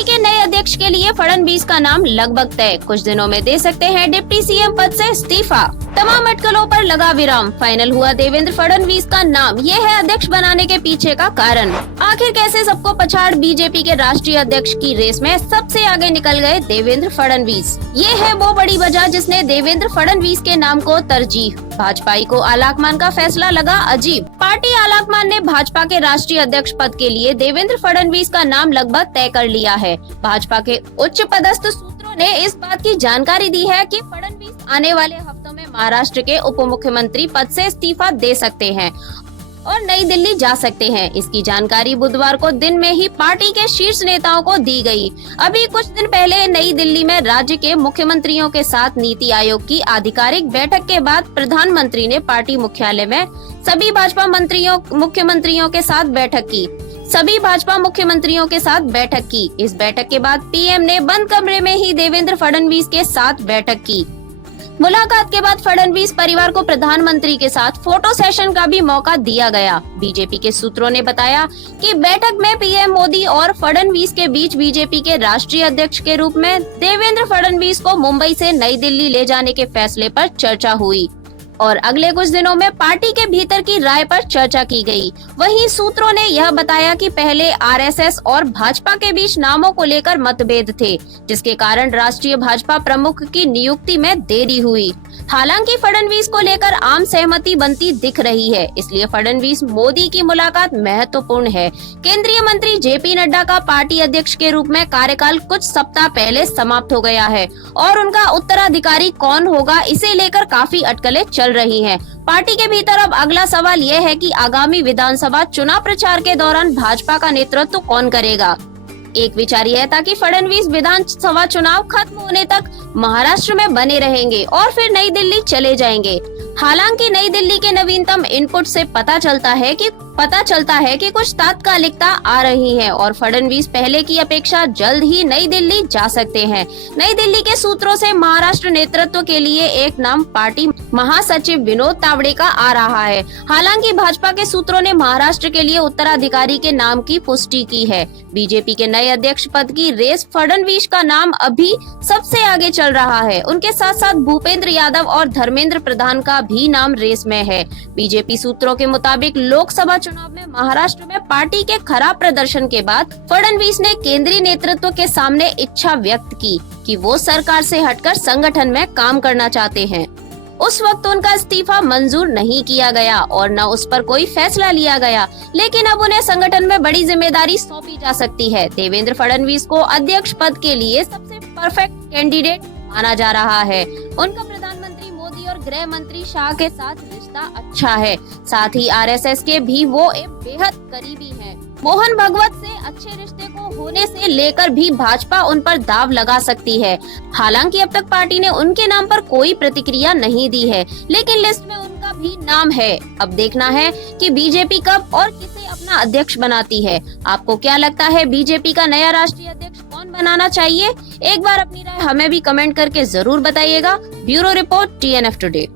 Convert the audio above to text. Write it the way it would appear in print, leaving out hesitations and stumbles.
Party के नए अध्यक्ष के लिए फडणवीस का नाम लगभग तय। कुछ दिनों में दे सकते हैं डिप्टी सीएम पद से इस्तीफा। तमाम अटकलों पर लगा विराम। फाइनल हुआ देवेंद्र फडणवीस का नाम। ये है अध्यक्ष बनाने के पीछे का कारण। आखिर कैसे सबको पछाड़ बीजेपी के राष्ट्रीय अध्यक्ष की रेस में सबसे आगे निकल गए देवेंद्र फडणवीस। ये है वो बड़ी वजह जिसने देवेंद्र फडणवीस के नाम को तरजीह। भाजपाई को आलाकमान का फैसला लगा अजीब। पार्टी आलाकमान ने भाजपा के राष्ट्रीय अध्यक्ष पद के लिए देवेंद्र फडणवीस का नाम लगभग तय कर लिया है। भाजपा के उच्च पदस्थ सूत्रों ने इस बात की जानकारी दी है कि फडणवीस आने वाले हफ्तों में महाराष्ट्र के उप मुख्यमंत्री पद से इस्तीफा दे सकते हैं और नई दिल्ली जा सकते हैं। इसकी जानकारी बुधवार को दिन में ही पार्टी के शीर्ष नेताओं को दी गई। अभी कुछ दिन पहले नई दिल्ली में राज्य के मुख्यमंत्रियों के साथ नीति आयोग की आधिकारिक बैठक के बाद प्रधानमंत्री ने पार्टी मुख्यालय में सभी भाजपा मुख्यमंत्रियों के साथ बैठक की। इस बैठक के बाद पीएम ने बंद कमरे में ही देवेंद्र फडणवीस के साथ बैठक की। मुलाकात के बाद फडणवीस परिवार को प्रधानमंत्री के साथ फोटो सेशन का भी मौका दिया गया। बीजेपी के सूत्रों ने बताया कि बैठक में पीएम मोदी और फडणवीस के बीच बीजेपी के राष्ट्रीय अध्यक्ष के रूप में देवेंद्र फडणवीस को मुंबई से नई दिल्ली ले जाने के फैसले पर चर्चा हुई और अगले कुछ दिनों में पार्टी के भीतर की राय पर चर्चा की गई। वहीं सूत्रों ने यह बताया कि पहले आरएसएस और भाजपा के बीच नामों को लेकर मतभेद थे, जिसके कारण राष्ट्रीय भाजपा प्रमुख की नियुक्ति में देरी हुई। हालांकि फडणवीस को लेकर आम सहमति बनती दिख रही है, इसलिए फडणवीस मोदी की मुलाकात महत्वपूर्ण है। केंद्रीय मंत्री जेपी नड्डा का पार्टी अध्यक्ष के रूप में कार्यकाल कुछ सप्ताह पहले समाप्त हो गया है और उनका उत्तराधिकारी कौन होगा, इसे लेकर काफी अटकलें चल रही हैं। पार्टी के भीतर अब अगला सवाल यह है कि आगामी विधानसभा चुनाव प्रचार के दौरान भाजपा का नेतृत्व कौन करेगा। एक विचार यह था कि फडणवीस विधानसभा चुनाव खत्म होने तक महाराष्ट्र में बने रहेंगे और फिर नई दिल्ली चले जाएंगे। हालांकि नई दिल्ली के नवीनतम इनपुट से पता चलता है कि कुछ तात्कालिकता आ रही है और फडणवीस पहले की अपेक्षा जल्द ही नई दिल्ली जा सकते हैं। नई दिल्ली के सूत्रों से महाराष्ट्र नेतृत्व के लिए एक नाम पार्टी महासचिव विनोद तावड़े का आ रहा है। हालांकि भाजपा के सूत्रों ने महाराष्ट्र के लिए उत्तराधिकारी के नाम की पुष्टि की है। बीजेपी के नए अध्यक्ष पद की रेस फडणवीस का नाम अभी सबसे आगे चल रहा है। उनके साथ साथ भूपेंद्र यादव और धर्मेंद्र प्रधान का भी नाम रेस में है। बीजेपी सूत्रों के मुताबिक लोकसभा चुनाव में महाराष्ट्र में पार्टी के खराब प्रदर्शन के बाद फडणवीस ने केंद्रीय नेतृत्व के सामने इच्छा व्यक्त की कि वो सरकार से हटकर संगठन में काम करना चाहते हैं। उस वक्त उनका इस्तीफा मंजूर नहीं किया गया और न उस पर कोई फैसला लिया गया, लेकिन अब उन्हें संगठन में बड़ी जिम्मेदारी सौंपी जा सकती है। देवेंद्र फडणवीस को अध्यक्ष पद के लिए सबसे परफेक्ट कैंडिडेट माना जा रहा है। उनका प्रधानमंत्री मोदी और गृह मंत्री शाह के साथ रिश्ता अच्छा है। साथ ही आरएसएस के भी वो एक बेहद करीबी हैं। मोहन भगवत से अच्छे रिश्ते को होने से लेकर भी भाजपा उन पर दाव लगा सकती है। हालांकि अब तक पार्टी ने उनके नाम पर कोई प्रतिक्रिया नहीं दी है, लेकिन लिस्ट में उनका भी नाम है। अब देखना है कि बीजेपी कब और किसे अपना अध्यक्ष बनाती है। आपको क्या लगता है, बीजेपी का नया राष्ट्रीय अध्यक्ष कौन बनाना चाहिए? एक बार अपनी राय हमें भी कमेंट करके जरूर बताइएगा। Bureau report TNF today.